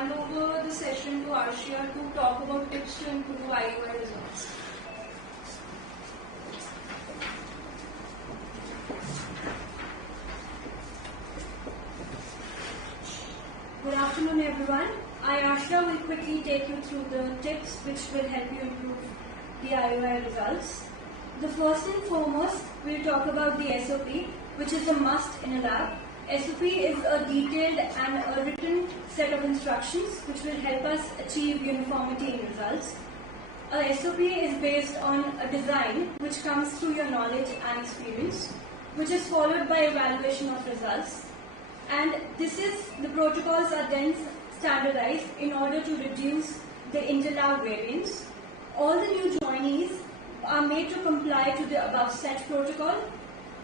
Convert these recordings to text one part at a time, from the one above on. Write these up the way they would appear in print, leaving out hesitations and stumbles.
hand over the session to Arshia to talk about tips to improve IUI results. Good afternoon, everyone. I, Arshia, will quickly take you through the tips which will help you improve the IUI results. The first and foremost, we'll talk about the SOP, which is a must in a lab. SOP is a detailed and a written set of instructions which will help us achieve uniformity in results. A SOP is based on a design which comes through your knowledge and experience, which is followed by evaluation of results. And the protocols are then standardized in order to reduce the inter-lab variance. All the new joinees are made to comply to the above set protocol,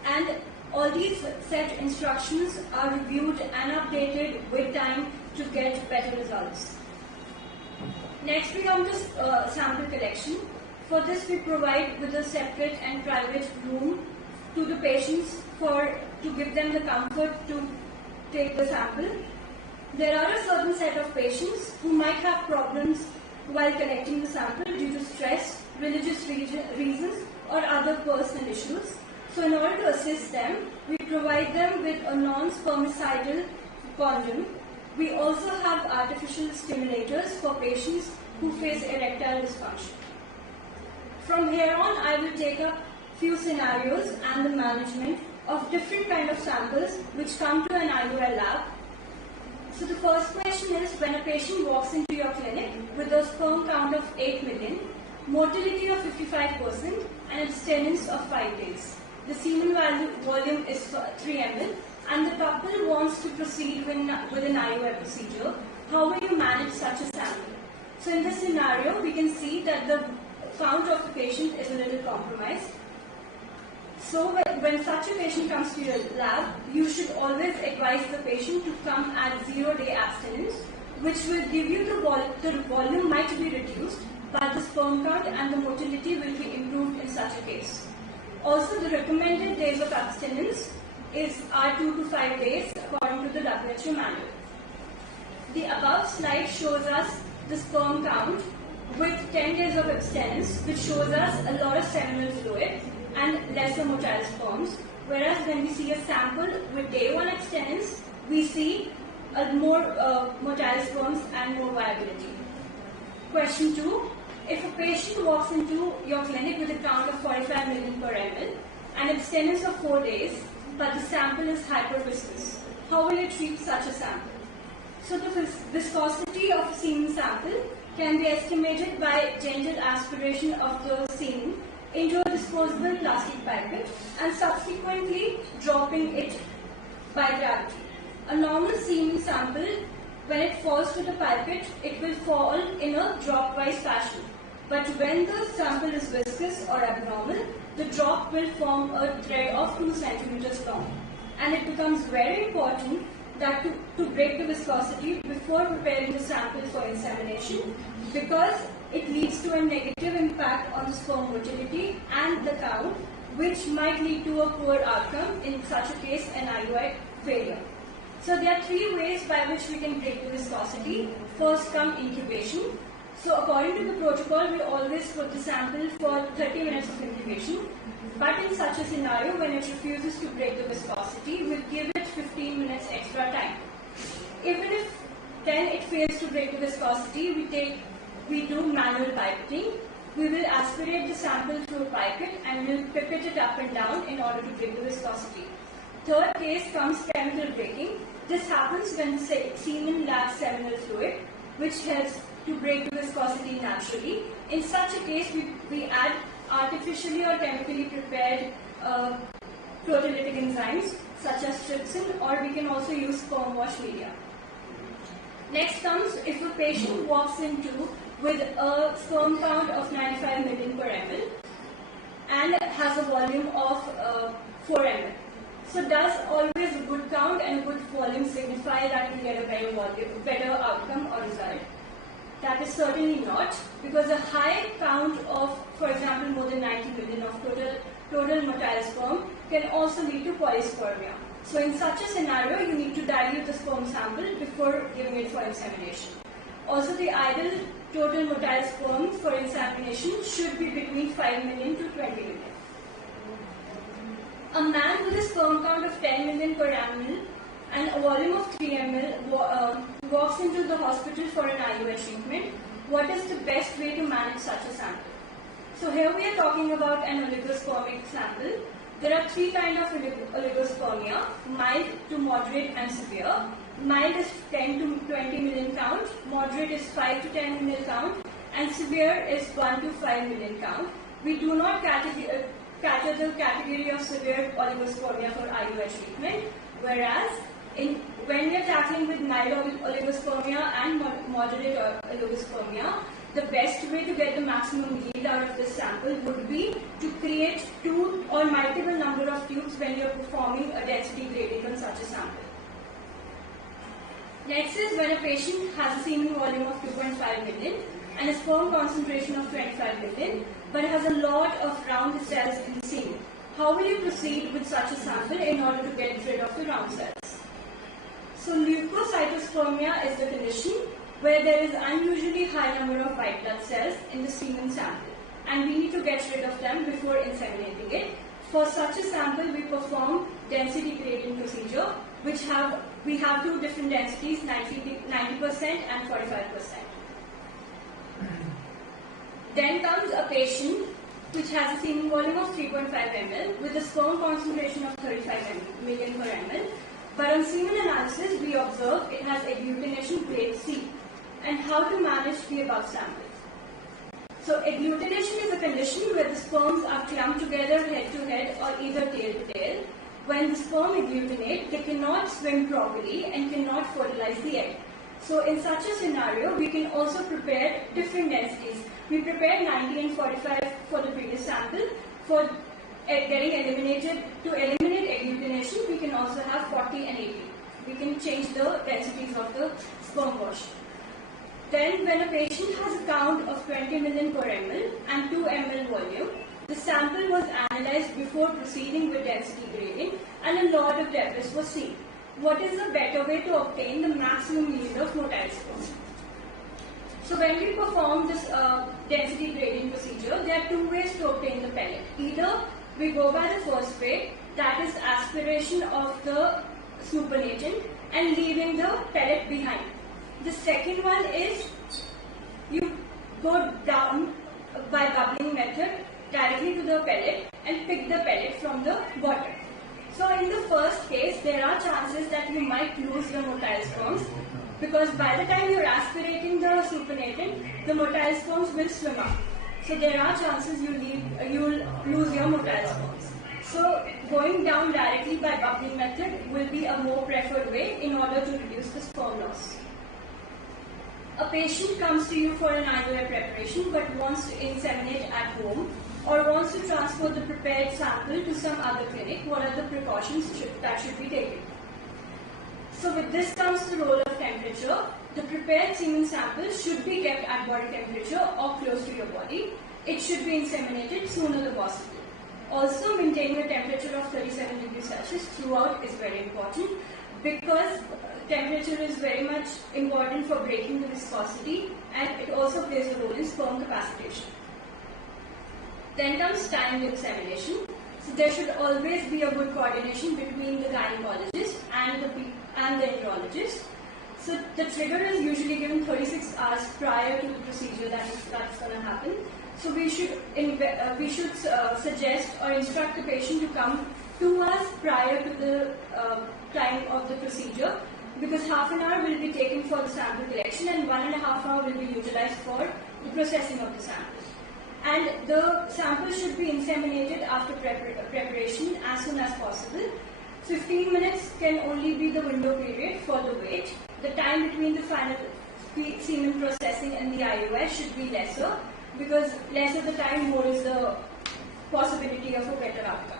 and all these set instructions are reviewed and updated with time to get better results. Next, we come to sample collection. For this, we provide with a separate and private room to the patients to give them the comfort to take the sample. There are a certain set of patients who might have problems while collecting the sample due to stress, religious reasons, or other personal issues. So in order to assist them, we provide them with a non-spermicidal condom. We also have artificial stimulators for patients who face erectile dysfunction. From here on, I will take up few scenarios and the management of different kind of samples which come to an IUI lab. So the first question is, when a patient walks into your clinic with a sperm count of 8 million, motility of 55%, and abstinence of 5 days. The semen volume is 3 ml, and the couple wants to proceed with an IUI procedure. How will you manage such a sample? So in this scenario, we can see that the count of the patient is a little compromised. So when such a patient comes to your lab, you should always advise the patient to come at 0-day abstinence, which will give you the volume might be reduced, but the sperm count and the motility will be improved in such a case. Also, the recommended days of abstinence are 2 to 5 days according to the WHO manual. The above slide shows us the sperm count with 10 days of abstinence, which shows us a lot of seminal fluid and lesser motile sperms, whereas when we see a sample with day 1 abstinence, we see more motile sperms and more viability. Question 2. If a patient walks into your clinic with a count of 45 million per ml and abstinence of 4 days, but the sample is hyperviscous, how will you treat such a sample? So the viscosity of a semen sample can be estimated by gentle aspiration of the semen into a disposable plastic pipette and subsequently dropping it by gravity. A normal semen sample, when it falls to the pipette, it will fall in a drop-wise fashion. But when the sample is viscous or abnormal, the drop will form a thread of 2 centimeters long. And it becomes very important that to break the viscosity before preparing the sample for insemination, because it leads to a negative impact on the sperm motility and the count, which might lead to a poor outcome, in such a case an IUI failure. So there are 3 ways by which we can break the viscosity. First come incubation. So according to the protocol, we always put the sample for 30 minutes of incubation. But in such a scenario, when it refuses to break the viscosity, we'll give it 15 minutes extra time. Even if then it fails to break the viscosity, we do manual pipetting. We will aspirate the sample through a pipette and we'll pipette it up and down in order to break the viscosity. Third case comes chemical breaking. This happens when the semen lacks seminal fluid, which helps to break the viscosity naturally. In such a case, we add artificially or chemically prepared proteolytic enzymes such as trypsin, or we can also use sperm wash media. Next comes if a patient walks into with a sperm count of 95 million per ml and has a volume of 4 ml. So does always a good count and a good volume signify that we get a better outcome or result? That is certainly not, because a high count of, for example, more than 90 million of total motile sperm can also lead to polyspermia. So in such a scenario, you need to dilute the sperm sample before giving it for insemination. Also, the ideal total motile sperm for insemination should be between 5 million to 20 million. A man with a sperm count of 10 million per ml and a volume of 3 ml walks into the hospital for an IUI treatment. What is the best way to manage such a sample? So here we are talking about an oligospermic sample. There are 3 kinds of oligospermia: mild to moderate and severe. Mild is 10 to 20 million count, moderate is 5 to 10 million count, and severe is 1 to 5 million count. We do not cater the category of severe oligospermia for IUI treatment, whereas when we are tackling with mild oligospermia and moderate oligospermia, the best way to get the maximum yield out of this sample would be to create 2 or multiple number of tubes when you are performing a density gradient on such a sample. Next is when a patient has a semen volume of 2.5 million and a sperm concentration of 25 million, but has a lot of round cells in the semen. How will you proceed with such a sample in order to get rid of the round cells? So leukocytospermia is the condition where there is unusually high number of white blood cells in the semen sample, and we need to get rid of them before inseminating it. For such a sample, we perform density gradient procedure, we have 2 different densities, 90% and 45%. Then comes a patient which has a semen volume of 3.5 ml with a sperm concentration of 35 million per ml. But on semen analysis, we observe it has agglutination grade C. And how to manage the above sample? So agglutination is a condition where the sperms are clumped together head to head or either tail to tail. When the sperm agglutinate, they cannot swim properly and cannot fertilize the egg. So in such a scenario, we can also prepare different densities. We prepared 90 and 45 for the previous sample. For getting eliminated, to eliminate agglutination, we can also have 40 and 80. We can change the densities of the sperm wash. Then when a patient has a count of 20 million per ml and 2 ml volume, the sample was analyzed before proceeding with density gradient and a lot of debris was seen. What is the better way to obtain the maximum yield of motile sperm? So when we perform this density gradient procedure, there are 2 ways to obtain the pellet. Either we go by the first way, that is aspiration of the supernatant and leaving the pellet behind. The second one is you go down by bubbling method directly to the pellet and pick the pellet from the bottom. So in the first case, there are chances that you might lose the motile sperms because by the time you're aspirating the supernatant, the motile sperms will swim up. So there are chances you'll lose your motile sperms. So going down directly by bubbling method will be a more preferred way in order to reduce the sperm loss. A patient comes to you for an IUI preparation but wants to inseminate at home or wants to transfer the prepared sample to some other clinic. What are the precautions that should be taken? So with this comes the role of temperature. The prepared semen sample should be kept at body temperature or close to your body. It should be inseminated sooner the possible. Also, maintaining a temperature of 37 degrees Celsius throughout is very important because temperature is very much important for breaking the viscosity and it also plays a role in sperm capacitation. Then comes timed insemination. So there should always be a good coordination between the gynecologist and the enterologist. So the trigger is usually given 36 hours prior to the procedure that's going to happen. So we should suggest or instruct the patient to come 2 hours prior to the time of the procedure because half an hour will be taken for the sample collection and 1.5 hours will be utilized for the processing of the sample. And the sample should be inseminated after preparation as soon as possible. 15 minutes can only be the window period for the wait. The time between the final semen processing and the IUI should be lesser because lesser the time, more is the possibility of a better outcome.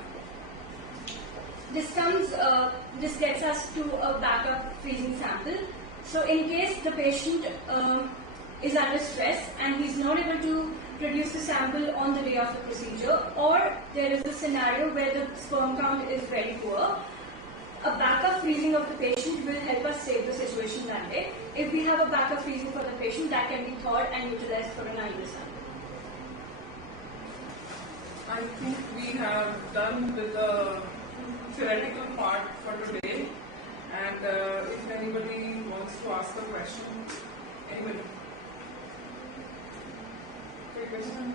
This gets us to a backup freezing sample. So in case the patient is under stress and he's not able to produce the sample on the day of the procedure, or there is a scenario where the sperm count is very poor, a backup freezing of the patient will help us save the situation that day. If we have a backup freezing for the patient, that can be thawed and utilized for an IUI sample. I think we have done with the theoretical part for today. And if anybody wants to ask a question, anybody? Okay, question?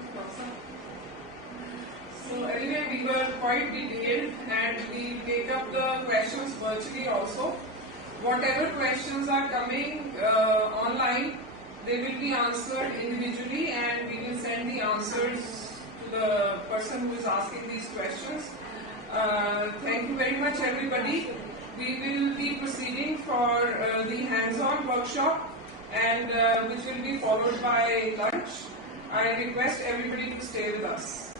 So anyway, we were quite detailed and we take up the questions virtually also. Whatever questions are coming online, they will be answered individually and we will send the answers to the person who is asking these questions. Thank you very much everybody. We will be proceeding for the hands-on workshop and which will be followed by lunch. I request everybody to stay with us.